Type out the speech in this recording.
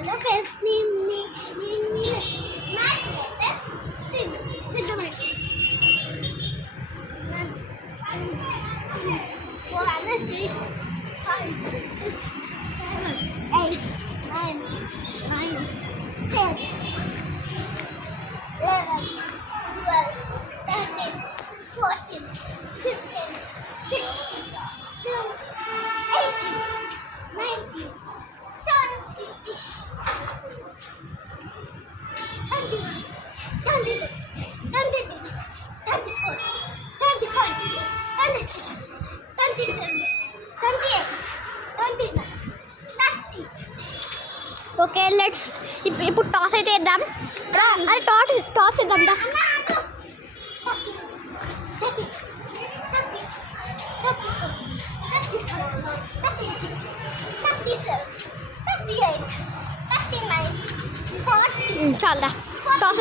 Hello friends నేను మ్యాచ్ సిద్ధమే 4 3 5 6 7 8 9 10 11 12 13 14 15 16 17 18 19 20-ish 20 22 23 24 25 26 27 28 29 30. Okay let's ఇప్పుడు టాస్ అయితే వేద్దాం రా. అరే టాస్ వేద్దాం దా. 30 30 34 35 36 37 38 39 40. చాలా టాస్